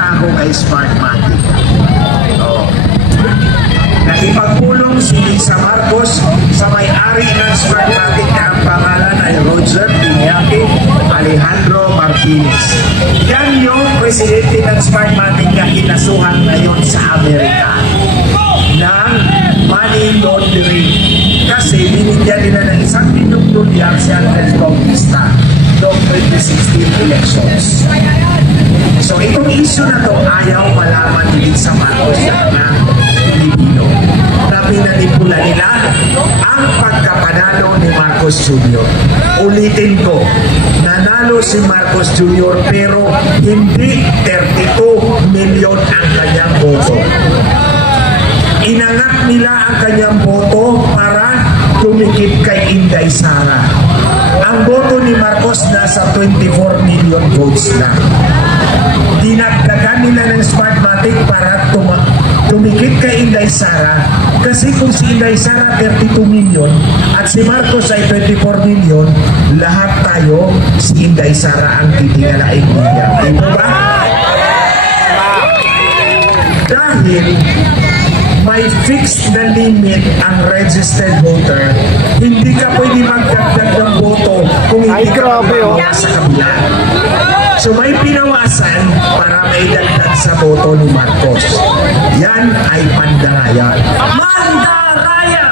ako kay Smartmatic. Oh. Nakipagpulong si Lisa Marcos sa may-ari ng Smartmatic na ang pangalan ay Roger Iñaki Alejandro Martinez. Yan yung presidente ng Smartmatic na kinasuhan ngayon sa Amerika ng money laundering kasi binigyan nila ng $1 milyong si Andres Bautista noong 2016 elections. So itong issue na to ayaw malaman din sa Marcos na Pilipino na pinanipula nila ang pagkapanalo ni Marcos Jr. Ulitin ko, nanalo si Marcos Jr. pero hindi 32 milyon ang kanyang boto. Inangat nila ang kanyang boto para tumikip kay Inday Sara. Ang boto ni Marcos nasa 24 million votes lang. Dinagdagan nila ng Smartmatic para tumikip kay Inday Sara kasi kung si Inday Sara 32 million at si Marcos ay 24 million, lahat tayo si Inday Sara ang titingalain niya. Diba ba? Dahil may fixed na limit ang registered voter, hindi ka pwede magdagdag ng boto kung hindi ka sa kabila. So may pinawasan para may dagdag sa boto ni Marcos. Yan ay pandaraya. Mandaraya!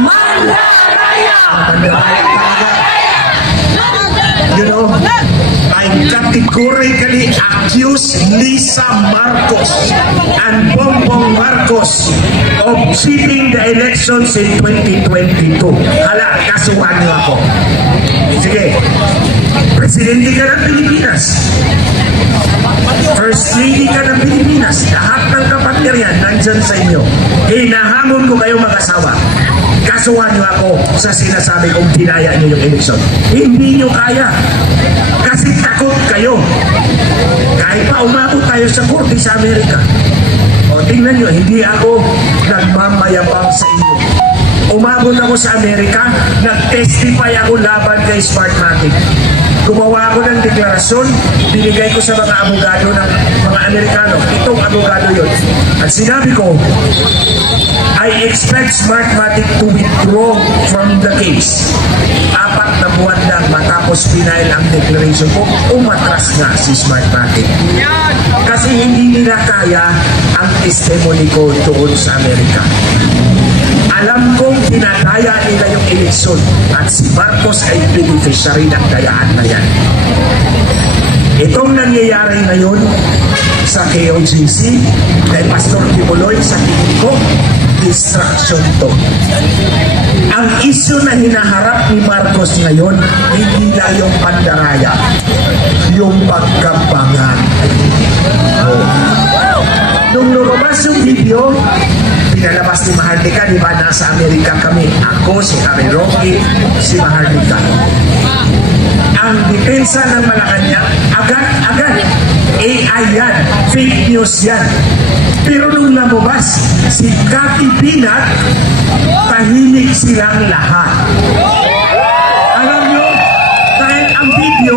Mandaraya! Pandaraya talaga. You know, I categorically accuse Lisa Marcos and Bongbong Marcos of cheating the elections in 2022. Hala, kasuhan niyo ako. Sige, Presidente ka ng Pilipinas. First Lady ka ng Pilipinas. Lahat ng kapangyarihan nandyan sa inyo. Hinahamon ko kayo mag-asawa. Kasuhan niyo ako sa sinasabi kong dinaya niyo yung eleksyon. Hindi niyo kaya. Kasi takot kayo. Kahit pa umabot tayo sa korte sa Amerika. O tingnan niyo, hindi ako nagmamayabang sa inyo. Umabot ako sa Amerika, nag-testify ako laban kay Smartmatic. Gumawa ako ng deklarasyon, binigay ko sa mga abogado ng mga Amerikano. Itong abogado yun. At sinabi ko, I expect Smartmatic to withdraw from the case. 4 na buwan lang matapos pinail ang declaration ko, umatras nga si Smartmatic. Kasi hindi nila kaya ang testimony ko doon sa Amerika. Alam kong tinataya nila yung eleksyon at si Marcos ay beneficiary ng dayaan na yan. Itong nangyayari ngayon sa KOJC kay Pastor Kibuloy sa tingin ko, distraction to. Ang issue na hinaharap ni Marcos ngayon, hindi na yung pandaraya, yung pagkabangan. Nung lumabas yung video, pinalabas ni Mahardika, di ba nasa Amerika kami, ako, si Harry Roque, si Mahardika. Ang depensa ng Malacanang, agad, AI yan, fake news yan. Pero nung lumabas, si Cathy Pinat, tahimik silang lahat. Alam nyo, dahil ang video,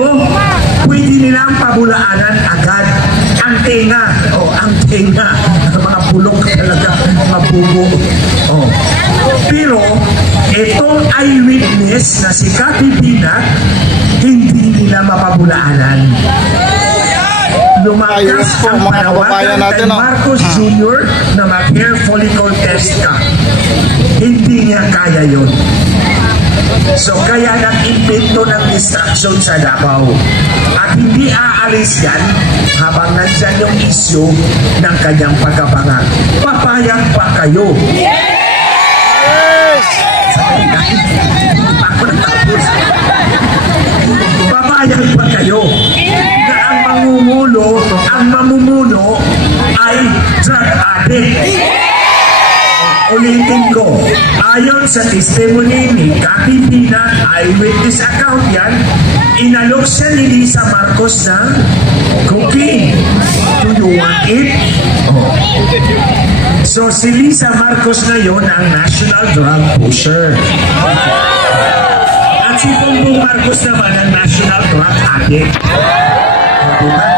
pwede nilang pabulaanan agad. Ang tenga, mga bulok talaga, mabubo. Pero, itong eyewitness na si Cathy Pinat, hindi nila mapabulaanan. Lumakas ang panawagan kay Marcos Jr. na mag-hair follicle test ka. Hindi niya kaya yun. So kaya nag-invento ng distraction sa Davao. At hindi aalis yan habang nandyan yung issue ng kanyang pagkabangan. Papayag pa kayo. Yes! Ako natapos. Papayag pa kayo na ang mamumuno ay drug addict. Ulitin ko, ayon sa testimony ni Cathy Pinat, eyewitness account yan, inalok siya ni Lisa Marcos ng cocaine. Do you want it? So si Lisa Marcos ngayon ang national drug pusher. At si Bongbong Marcos naman ang national drug addict. Diba?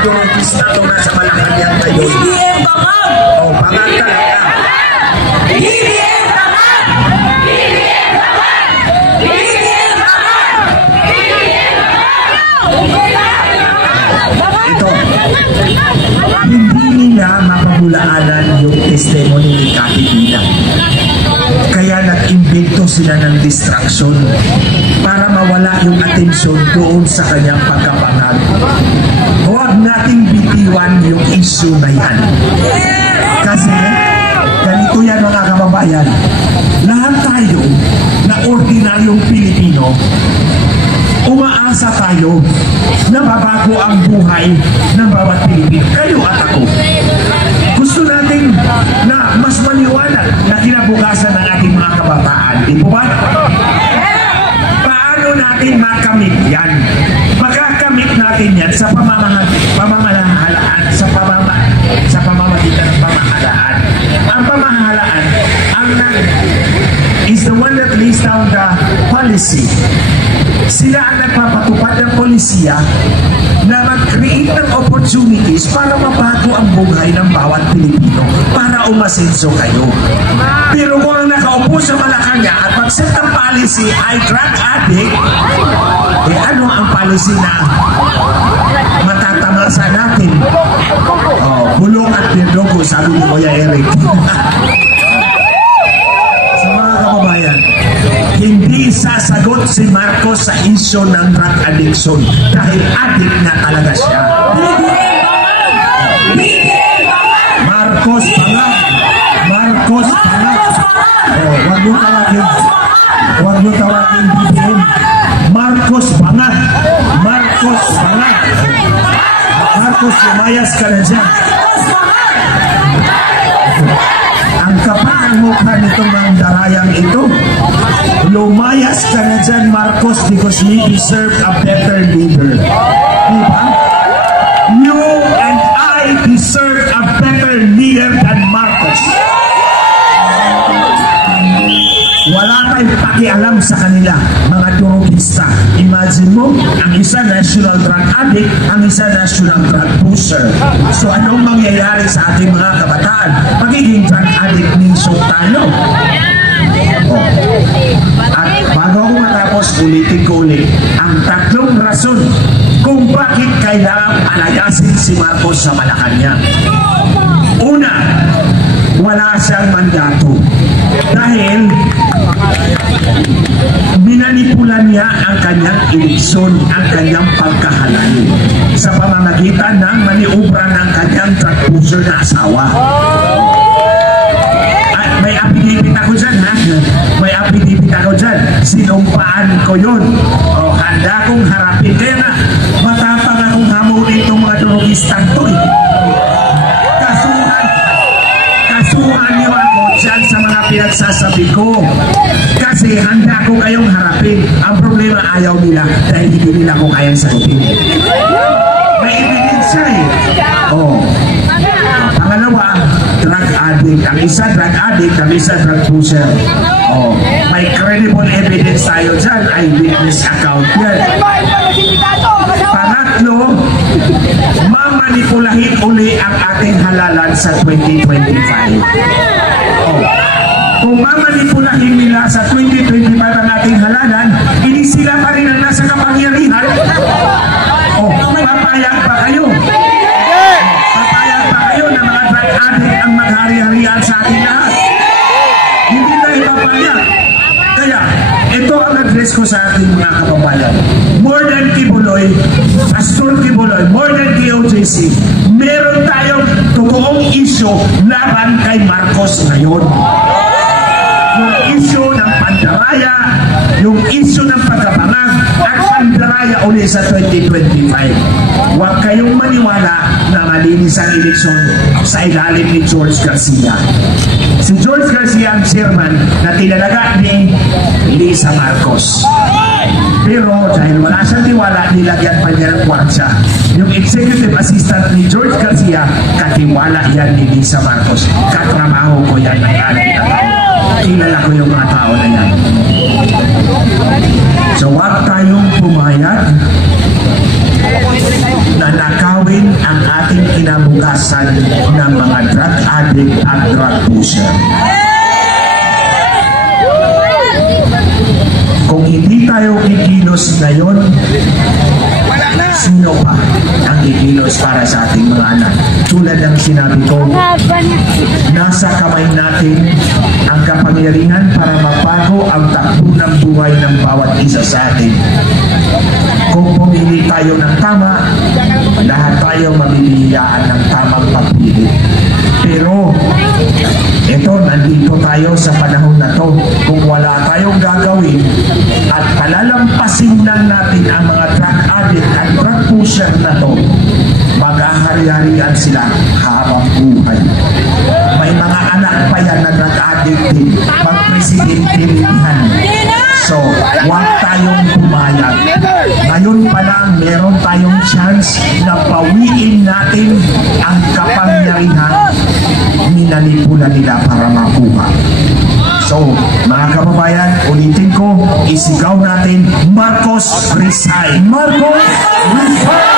turutista to na sa Malacanang ngayon. BBM bangag! Oh, bangag talaga. BBM bangag! BBM bangag! BBM bangag! BBM bangag! Ito, hindi nila mapabulaanan yung testimony ni Cathy Pina. Kaya nag-imbento sila ng distraction para mawala yung atensyon doon sa kanyang pagkapangag. Huwag nating bitiwan yung issue na yan. Kasi, ganito yan mga kababayan, lahat tayo na ordinaryong Pilipino, umaasa tayo na mabago ang buhay ng bawat Pilipino. Kayo at ako. Gusto natin na mas maliwanag na kinabukasan ng ating mga kabataan. Di po ba? Paano natin makamit yan? Makakamit natin yan sa pamamahalaan, sa pamamagitan ng pamahalaan. Ang pamahalaan is the one that lays down the policy. Sila ang nagpapatupad ng polisiya na mag-create ng opportunities para mabago ang buhay ng bawat Pilipino, para umasenso kayo. Pero kung ang nakaupo sa Malacanang at mag-set ng policy ay drug addict, eh ano ang policy na matatamasa natin? Oh, bulong at dirdogo, sabi ni Kuya Eric. Sa mga kababayan, hindi sasagot si Marcos sa isyo ng drug addiction dahil addict na talaga siya. Marcos pala. Marcos pala. Oh, wag mo tawagin BBM. Marcos bangat. Marcos bangat. Marcos, lumayas ka na dyan. Ang kapal ng mukha nitong mga darayang ito. Lumayas ka na dyan, Marcos, because we deserve a better leader. Diba? You and I deserve a better leader than Marcos. Wala tayong pakialam sa kanila, mga turugista. Imagine mo, ang isa national drug addict, ang isa national drug pusher. So anong mangyayari sa ating mga kabataan? Magiging drug addict nation tayo. At bago ako matapos, ulitin ko ulit ang tatlong rason kung bakit kailangan palayasin si Marcos sa Malacanang. Una, wala siyang mandato dahil binanipulan niya ang kanyang eleksyon, ang kanyang pagkahalal sa pamamagitan ng maniubra ng kanyang drug pusher na asawa. At may affidavit ako dyan, ha? May affidavit ako dyan. Sinumpaan ko yun. O, handa kong harapin. Kaya na, matapang akong hamunin itong mga drogistang to. Kasuhan niyo ako dyan sa mga pinagsasabi ko. Kasi handa ko kayong harapin. Ang problema ayaw nila dahil hindi nila ko kayang sagutin. May ebidensya eh. Oh. Pangalawa, drug addict. Ang isa drug addict, ang isa drug pusher. Oh. May credible evidence tayo dyan. Eyewitness account yan. Pangatlo, mamanipulahin uli ang ating halalan sa 2025. Oh. Kung mamanipulahin nila sa 2025 ang ating halalan, hindi sila pa rin ang nasa kapangyarihan. Oh, papayag pa kayo. Papayag pa kayo na mga drug addict ang maghari-harian sa ating lahat. Hindi tayo papayag. Kaya, ito ang address ko sa ating mga kababayan. More than Kibuloy, Pastor Kibuloy, more than KOJC, meron tayong totoong issue laban kay Marcos ngayon. Yung issue ng pandaraya, yung issue ng pagkabangag, at pandaraya uli sa 2025. Huwag kayong maniwala na malinis ang eleksyon sa ilalim ni George Garcia. Si George Garcia ang chairman na tinalaga ni Lisa Marcos. Pero dahil wala siyang tiwala, nilagyan pa niya ng kwartsa. Yung executive assistant ni George Garcia, katiwala yan ni Lisa Marcos. Katrabaho ko yan ng ating tao. Kilala ko yung mga tao na yan. So huwag tayong pumayag na nakawin gagawin ang ating kinabukasan ng mga drug addict at drug pusher. Kung hindi tayo kikilos ngayon, sino pa ang kikilos para sa ating mga anak? Tulad ng sinabi ko, nasa kamay natin ang kapangyarihan para mapago ang takbo ng buhay ng bawat isa sa atin. Kung pumili tayo ng tama, lahat tayo mabibigyan ng tamang pagpili. Pero ito, nandito tayo sa panahon na to. Kung wala tayong gagawin at palalampasin lang natin ang mga drug addict at drug pusher na to, maghahari-harian sila habang buhay. May mga anak pa yan na drug addict din, pag-presidente rin yan. So, huwag tayong pumayag. Ngayon pa lang, meron tayong chance na pawiin natin ang kapangyarihan minanipula nila para makuha. So, mga kababayan, ulitin ko, isigaw natin, Marcos resign! Marcos resign!